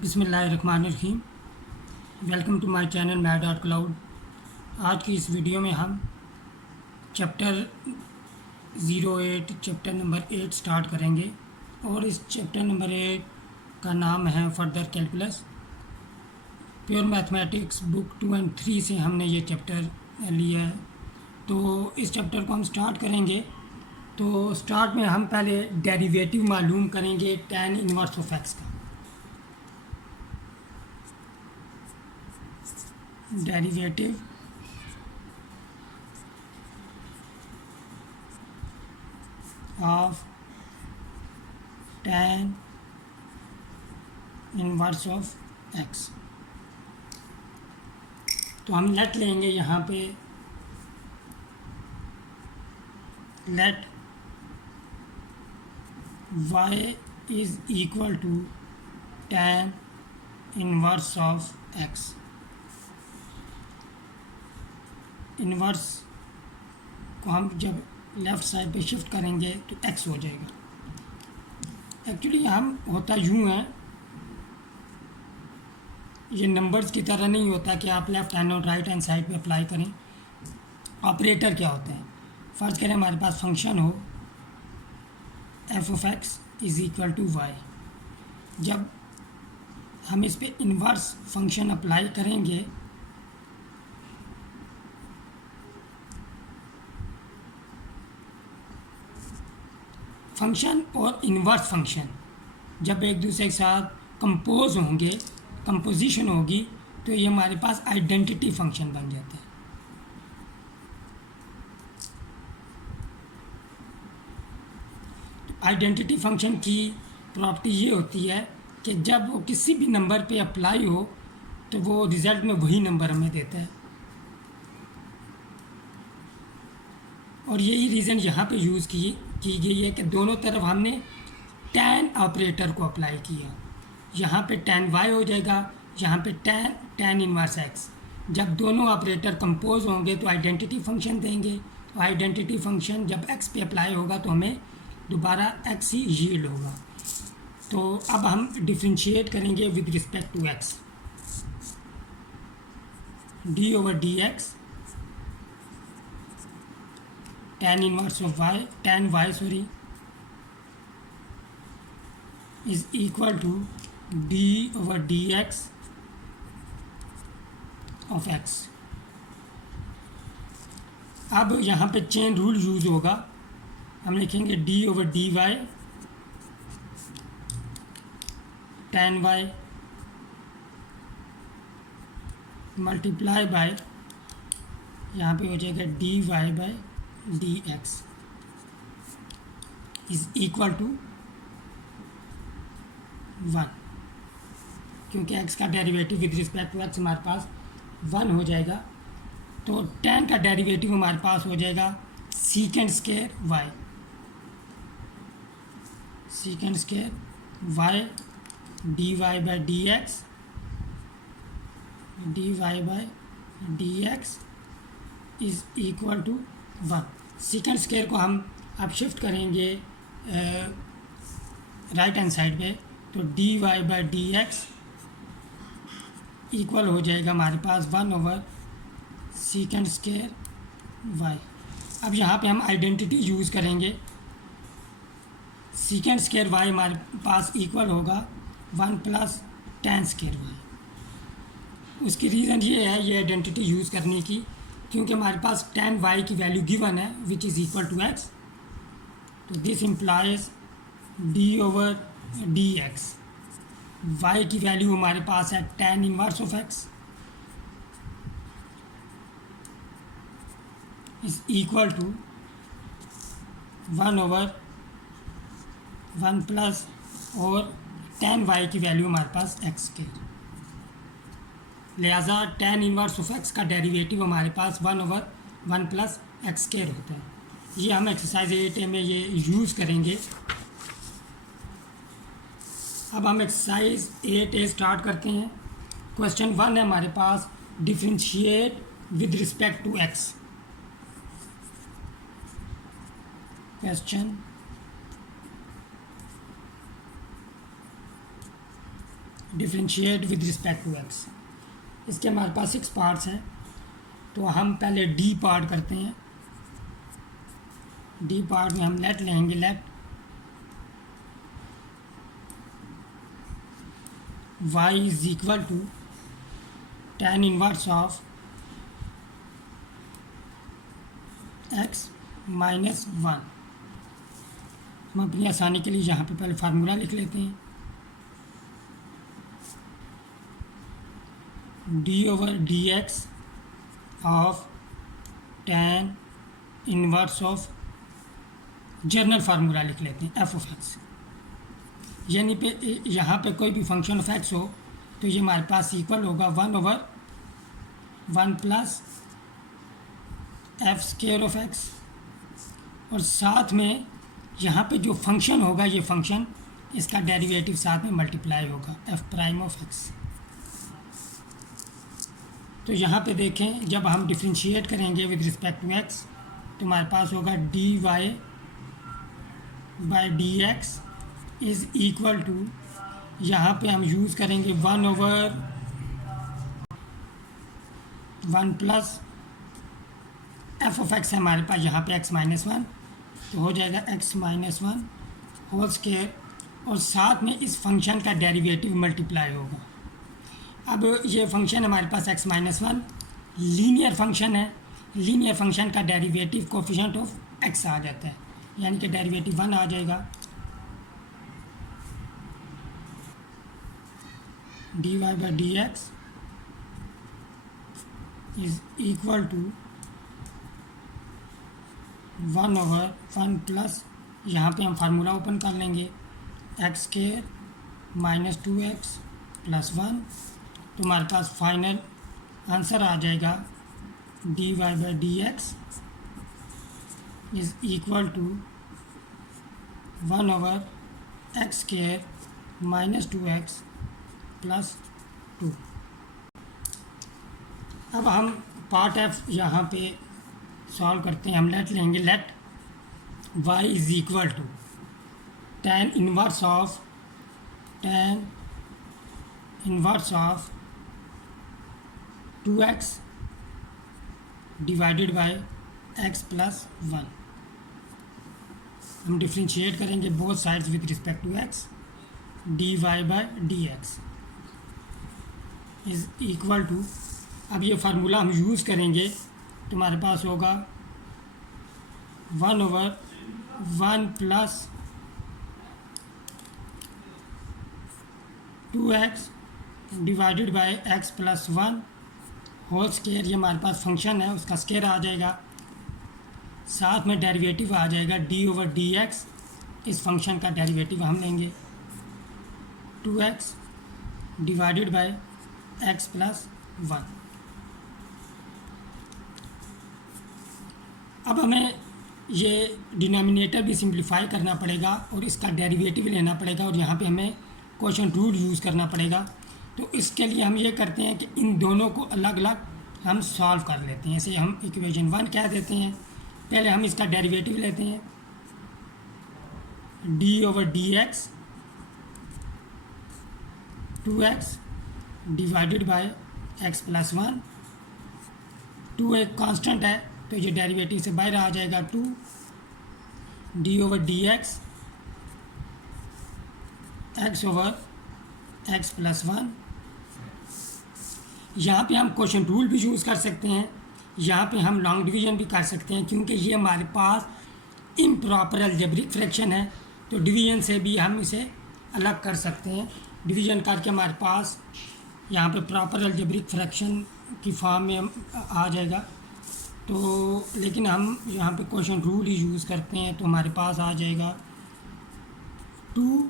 बिस्मिल्लाहिर्रहमानिर्रहीम। Welcome to my channel Mad Cloud. आज की इस वीडियो में हम चैप्टर 08 चैप्टर नंबर 8 स्टार्ट करेंगे और इस चैप्टर नंबर 8 का नाम है further calculus. Pure mathematics book 2 and 3 से हमने ये चैप्टर लिया है। तो इस चैप्टर को हम स्टार्ट करेंगे। तो स्टार्ट में हम पहले डेरिवेटिव मालूम करेंगे tan इनवर्स ऑफ एक्स का। Derivative of tan inverse of x. तो हम लेट लेंगे यहाँ पे, let y is equal to tan inverse of x. Inverse को हम जब लेफ़्ट साइड पे शिफ्ट करेंगे तो x हो जाएगा। एक्चुअली हम होता यूँ है, ये नंबर्स की तरह नहीं होता कि आप लेफ़्ट हैंड और राइट हैंड साइड पे अप्लाई करें। ऑपरेटर क्या होते हैं, फ़र्ज़ करें हमारे पास फंक्शन हो f of x is equal to y। जब हम इस पे इन्वर्स फंक्शन अप्लाई करेंगे फंक्शन और इन्वर्स फंक्शन जब एक दूसरे के साथ कंपोज होंगे, कंपोजिशन होगी, तो ये हमारे पास आइडेंटिटी फंक्शन बन जाता है। आइडेंटिटी फंक्शन की प्रॉपर्टी ये होती है कि जब वो किसी भी नंबर पे अप्लाई हो तो वो रिज़ल्ट में वही नंबर हमें देता है। और यही रीज़न यहाँ पे यूज़ की गई है कि दोनों तरफ हमने tan ऑपरेटर को अप्लाई किया। यहाँ पे tan y हो जाएगा, यहाँ पे tan इनवर्स x। जब दोनों ऑपरेटर कंपोज होंगे तो आइडेंटिटी फंक्शन देंगे। तो आइडेंटिटी फंक्शन जब x पे अप्लाई होगा तो हमें दोबारा x ही यील्ड होगा। तो अब हम डिफ्रेंशिएट करेंगे with respect to x। D over d x tan inverse of y, tan y sorry, is equal to d over d x of x। अब यहाँ पे चेन रूल यूज़ होगा। हम लिखेंगे d over d y tan y multiply by, यहाँ पे हो जाएगा d y by d x is equal to 1। क्योंकि x का derivative with respect to x हमारे पास 1 हो जाएगा, तो tan का डेरिवेटिव हमारे पास हो जाएगा secant square y, secant square y d y by d x, d y by d x is equal to 1। Secant square को हम अब शिफ्ट करेंगे राइट हैंड साइड पे, तो d y by d x equal हो जाएगा हमारे पास 1 ओवर सीकेंड स्क्वायर वाई। अब यहाँ पे हम आइडेंटिटी यूज़ करेंगे। सीकेंड स्क्वायर वाई हमारे पास इक्वल होगा 1 प्लस tan स्क्वायर वाई। उसकी रीज़न ये है, ये आइडेंटिटी यूज़ करने की, क्योंकि हमारे पास tan y की वैल्यू गिवन है which is equal to x। तो this implies d over d x, y की वैल्यू हमारे पास है tan inverse of x is equal to 1 over 1 plus और tan y की वैल्यू हमारे पास x के, लिहाजा tan इनवर्स ऑफ x का डेरिवेटिव हमारे पास 1 ओवर 1 प्लस एक्स स्क्वायर होता है। ये हम एक्सरसाइज 8A में ये यूज़ करेंगे। अब हम एक्सरसाइज 8A स्टार्ट करते हैं। क्वेश्चन 1 है हमारे पास, differentiate with respect to x। Question differentiate with respect to x. इसके हमारे पास 6 पार्ट्स हैं, तो हम पहले डी पार्ट करते हैं। डी पार्ट में हम लेट लेंगे, let y is equal to tan inverse of x minus 1। हम अपनी आसानी के लिए यहाँ पे पहले फार्मूला लिख लेते हैं। D over d x of tan inverse of, journal formula लिख लेते हैं, एफ ऑफ एक्स। यानी पे यहाँ पे कोई भी फंक्शन ऑफ एक्स हो तो ये हमारे पास इक्वल होगा 1/1 plus F square of x, और साथ में यहाँ पे जो फंक्शन होगा, ये फंक्शन, इसका डेरिवेटिव साथ में मल्टीप्लाई होगा, एफ प्राइम ऑफ एक्स। तो यहाँ पे देखें, जब हम डिफ्रेंशिएट करेंगे विद रिस्पेक्ट टू एक्स तो हमारे पास होगा d y by d x is equal to, यहाँ पे हम यूज़ करेंगे 1/1 प्लस एफ ऑफ एक्स है हमारे पास यहाँ पे x माइनस 1, तो हो जाएगा x माइनस 1 होल स्केयर, और साथ में इस फंक्शन का डेरिवेटिव मल्टीप्लाई होगा। अब ये फंक्शन हमारे पास x माइनस 1 लीनियर फंक्शन है, लीनियर फंक्शन का डेरिवेटिव कोफिशिएंट ऑफ x आ जाता है, यानी कि डेरिवेटिव 1 आ जाएगा। D y by d x is equal to 1/1 plus, यहाँ पे हम फार्मूला ओपन कर लेंगे, x square minus 2x plus 1, तो हमारे पास फाइनल आंसर आ जाएगा d y by d x is equal to 1/x square minus 2x plus 2। अब हम पार्ट एफ यहाँ पे सॉल्व करते हैं। हम लेट लेंगे, let y is equal to tan inverse of 2x divided by x plus 1। हम डिफ्रेंशिएट करेंगे both sides with respect to x, d y by d x is equal to, अब ये फार्मूला हम use करेंगे तो हमारे पास होगा 1/1 plus 2x divided by x plus 1 whole square. ये हमारे पास फंक्शन है, उसका स्केयर आ जाएगा, साथ में डेरिवेटिव आ जाएगा डी ओवर डी एक्स, इस फंक्शन का डेरिवेटिव हम लेंगे 2x divided by x plus 1। अब हमें ये डिनोमिनेटर भी सिंप्लीफाई करना पड़ेगा और इसका डेरिवेटिव लेना पड़ेगा, और यहाँ पे हमें क्वोशंट रूल यूज़ करना पड़ेगा। तो इसके लिए हम ये करते हैं कि इन दोनों को अलग अलग हम सॉल्व कर लेते हैं। ऐसे हम इक्वेशन 1 कह देते हैं, पहले हम इसका डेरिवेटिव लेते हैं, D over d x 2x divided by x plus 1, 2 एक कांस्टेंट है तो ये डेरिवेटिव से बाहर आ जाएगा 2 D over d x x over x plus 1। यहाँ पे हम क्वोशंट रूल भी यूज़ कर सकते हैं, यहाँ पे हम लॉन्ग डिवीजन भी कर सकते हैं, क्योंकि ये हमारे पास इम्प्रॉपर अलजेब्रिक फ्रैक्शन है, तो डिवीजन से भी हम इसे अलग कर सकते हैं। डिवीजन करके हमारे पास यहाँ पे प्रॉपर अलजेब्रिक फ्रैक्शन की फॉर्म में आ जाएगा। तो लेकिन हम यहाँ पे क्वोशंट रूल ही यूज़ करते हैं, तो हमारे पास आ जाएगा 2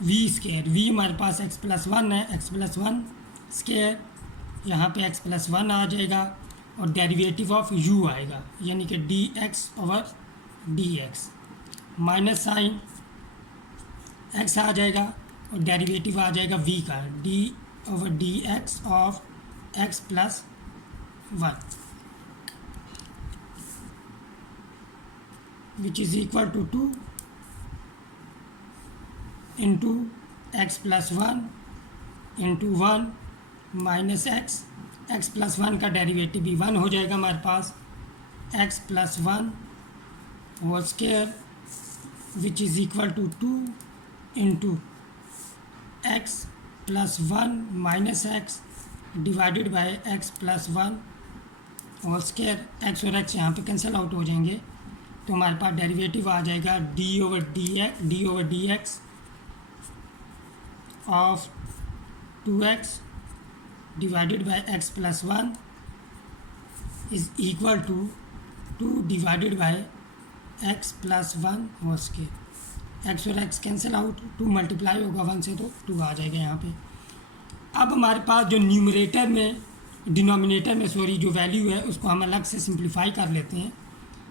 वी स्केयर, वी हमारे पास x प्लस 1 है, x प्लस 1 स्केयर, यहाँ पे x प्लस 1 आ जाएगा और डेरिवेटिव ऑफ u आएगा, यानी कि d x over d x, minus sine x आ जाएगा और डेरिवेटिव आ जाएगा v का, d over d x of x plus 1। Which is equal to 2 into x plus 1 into 1 minus x plus 1 का डेरिवेटिव भी 1 हो जाएगा हमारे पास, x plus 1 whole square which is equal to 2 into x plus 1 minus x divided by x plus 1 whole square. X और x यहाँ पे cancel out हो जाएंगे, तो हमारे पास डेरिवेटिव आ जाएगा d over d x of 2x divided by x plus 1 is equal to 2 divided by x plus 1 whole square. X और एक्स कैंसिल आउट, 2 मल्टीप्लाई होगा 1 से तो 2 आ जाएगा यहाँ पे। अब हमारे पास जो न्यूमरेटर में डिनोमिनेटर में जो वैल्यू है उसको हम अलग से सिंप्लीफाई कर लेते हैं।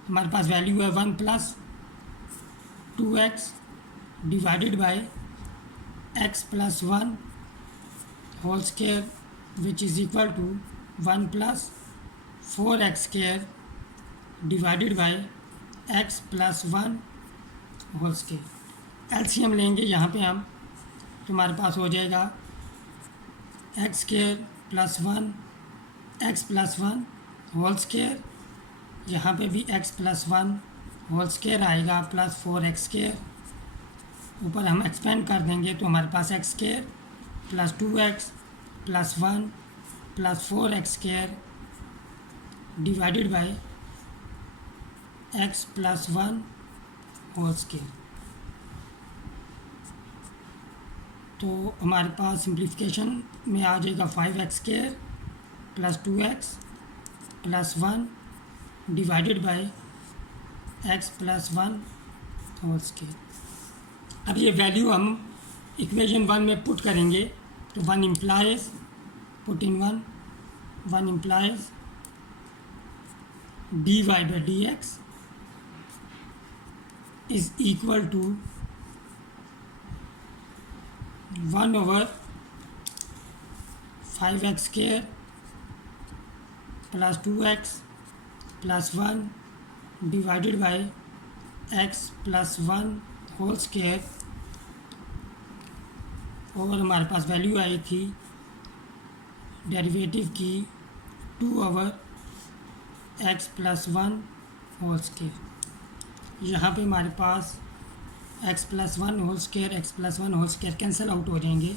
हमारे पास वैल्यू है 1 plus 2x divided by x plus 1 whole square which is equal to 1 plus 4x square divided by x plus 1 whole square. LCM लेंगे यहाँ पे हम, तो हमारे पास हो जाएगा x square plus 1 x plus 1 whole square, यहाँ पे भी एक्स प्लस 1 होल स्क्वायर आएगा प्लस 4x स्क्वायर, ऊपर हम एक्सपेंड कर देंगे तो हमारे पास x square plus 2x plus 1 plus 4x square divided by x plus 1 whole square. तो हमारे पास सिंप्लीफिकेशन में आ जाएगा 5x square plus 2x plus 1 divided by x plus 1 whole square. अब ये वैल्यू हम इक्वेशन 1 में पुट करेंगे, तो 1 implies put in 1 implies d y by d x is equal to 1 over 5x square plus 2x plus 1 divided by x plus 1 whole square, और हमारे पास value आई थी डेरिवेटिव की 2 over x plus 1 whole square. यहाँ पे हमारे पास x plus 1 whole square x plus 1 whole square cancel out हो जाएंगे,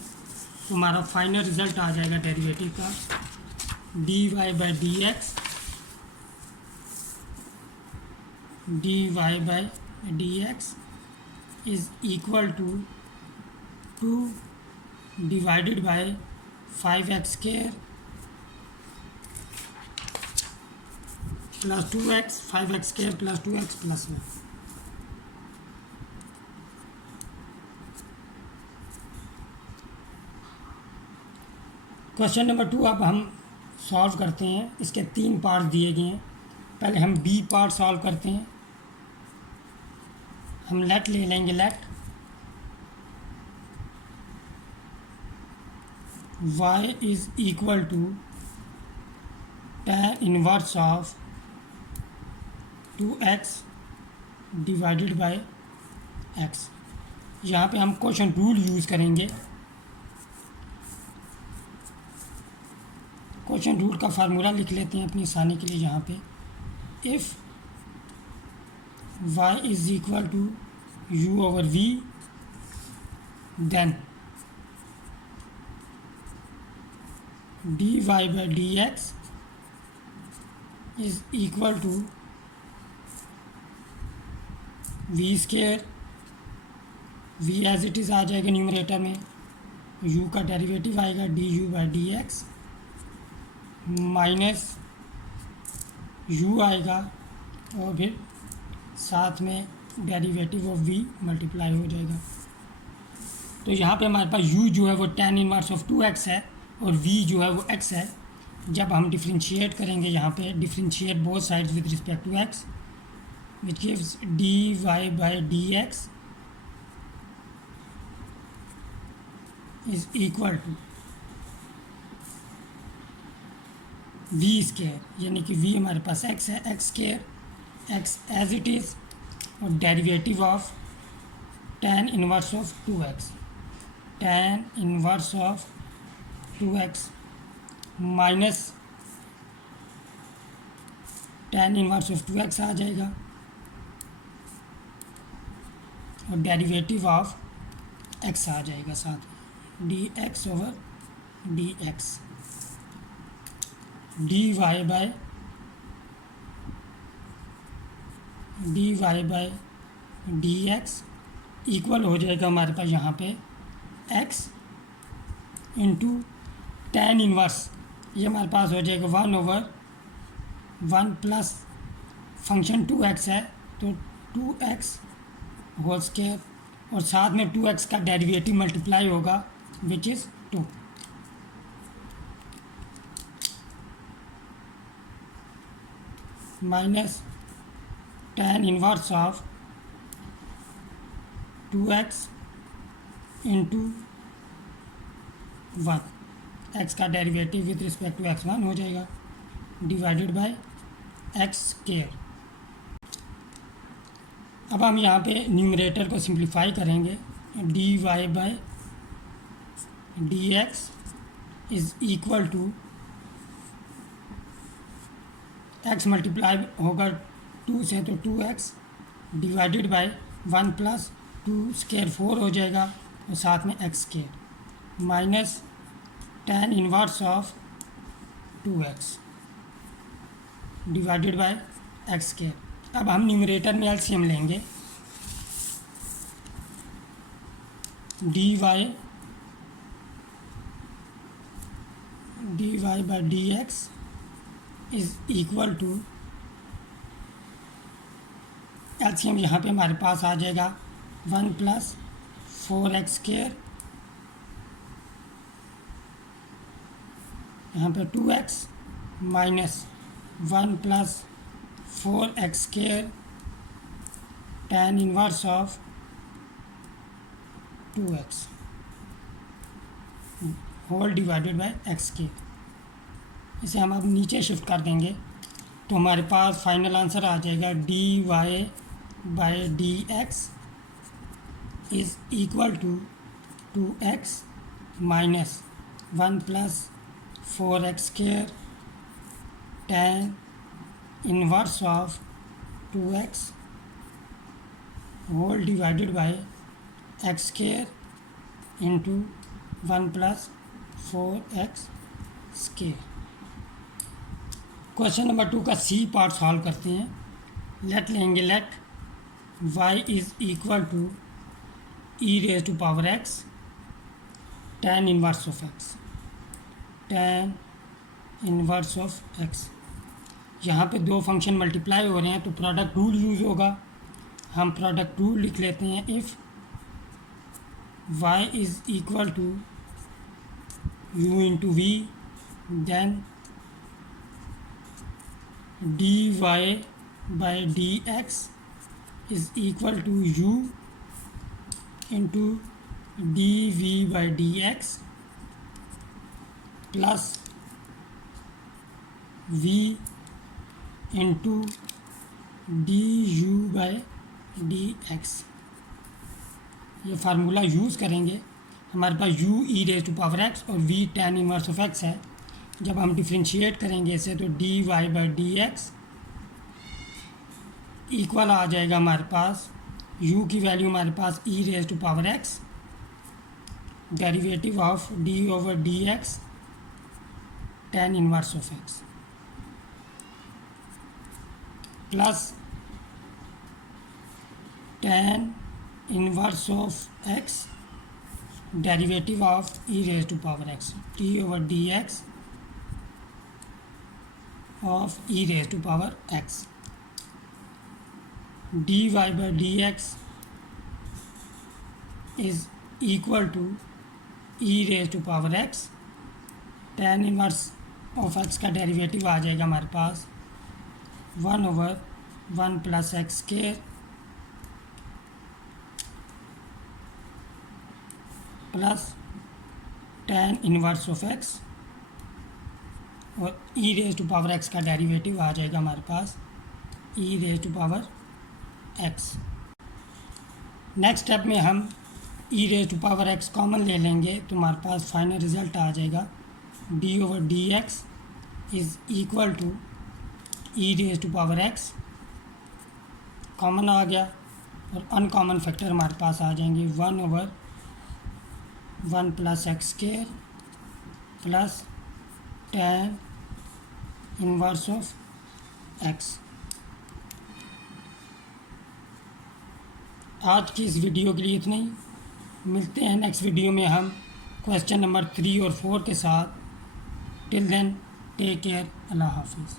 तो हमारा फाइनल रिजल्ट आ जाएगा डेरिवेटिव का d y by d x is equal to 2 divided by 5x square plus 2x 5x square plus 2x plus 1। Question number 2 अब हम solve करते हैं। इसके 3 पार्ट दिए गए हैं। पहले हम बी पार्ट सॉल्व करते हैं। हम लेट ले लेंगे, let y is equal to tan inverse of 2x divided by x। यहाँ पे हम क्वेश्चन रूल यूज़ करेंगे। क्वेश्चन रूल का फार्मूला लिख लेते हैं अपनी आसानी के लिए। यहाँ पे if y is equal to u over v then dy by d x is equal to v square, v as it is आ जाएगा न्यूमरेटर में, u का डेरिवेटिव आएगा d u by d x minus u आएगा और फिर साथ में डेरिवेटिव ऑफ v मल्टीप्लाई हो जाएगा। तो यहाँ पे हमारे पास u जो है वो tan इनवर्स ऑफ 2x है और v जो है वो x है। जब हम डिफ्रेंशिएट करेंगे यहाँ पे differentiate both sides with respect to x which gives d y by d x is equal to v square, यानी कि v हमारे पास x है, x square x as it is और derivative of tan inverse of 2x, tan inverse of 2x minus tan inverse of 2x आ जाएगा, और derivative of x आ जाएगा साथ में, dx over dx, dy by dx equal हो जाएगा हमारे पास यहाँ पे x इंटू tan इनवर्स, ये हमारे पास हो जाएगा 1/1 प्लस फंक्शन 2x है तो 2x होल स्क्वायर, और साथ में 2x का डेरिवेटिव मल्टीप्लाई होगा which is 2, minus tan inverse of 2x into 1, x का derivative with respect to x1 हो जाएगा, डिवाइडेड बाय x स्क्वायर। अब हम यहाँ पे न्यूमरेटर को सिंप्लीफाई करेंगे, dy by dx is equal to x multiply होगा 2 से तो 2x divided bye 1 plus 2 square 4 हो जाएगा, और साथ में x square minus tan inverse of 2x divided by x square. अब हम न्यूमरेटर में एलसीएम लेंगे, dy by dx is equal to, LCM यहाँ पे हमारे पास आ जाएगा 1 प्लस 4x स्क्वायर, यहाँ पे 2x minus 1 plus 4x square tan inverse of 2x whole divided by x square. इसे हम अब नीचे शिफ्ट कर देंगे तो हमारे पास फाइनल आंसर आ जाएगा dy by dx is equal to 2x minus 1 plus 4x square tan inverse of 2x whole divided by x square into 1 plus 4x square. Question number 2 का सी पार्ट सॉल्व करते हैं। Let लेंगे, let y is equal to e raise to power x tan inverse of x, tan inverse of x। यहाँ पे दो function multiply हो रहे हैं तो प्रोडक्ट रूल यूज़ होगा, हम प्रोडक्ट रूल लिख लेते हैं। If y is equal to u into v then dy by dx is equal to u into dv by dx plus v into du by dx। ये formula use करेंगे, हमारे पास u e raise to power x और v tan inverse of x है। जब हम differentiate करेंगे इसे तो dy बाय dx इक्वल आ जाएगा हमारे पास, u की वैल्यू हमारे पास e raise to power x, derivative of d over dx tan inverse of x plus tan inverse of x derivative of e raise to power x t over dx of e raise to power x, dy by dx is equal to e raise to power x, tan inverse of x का derivative आ जाएगा हमारे पास 1/1 plus x square plus tan inverse of x, और e raise to power x का derivative आ जाएगा हमारे पास e raise to power x। Next step में हम e raise to power x common ले लेंगे तो हमारे पास फाइनल रिजल्ट आ जाएगा d/dx is equal to e raise to power x, common आ गया और अनकॉमन फैक्टर हमारे पास आ जाएंगे 1/1 + x² plus tan inverse of x। आज की इस वीडियो के लिए इतना ही। मिलते हैं नेक्स्ट वीडियो में हम क्वेश्चन नंबर 3 और 4 के साथ। टिल देन टेक केयर, अल्लाह हाफिज़।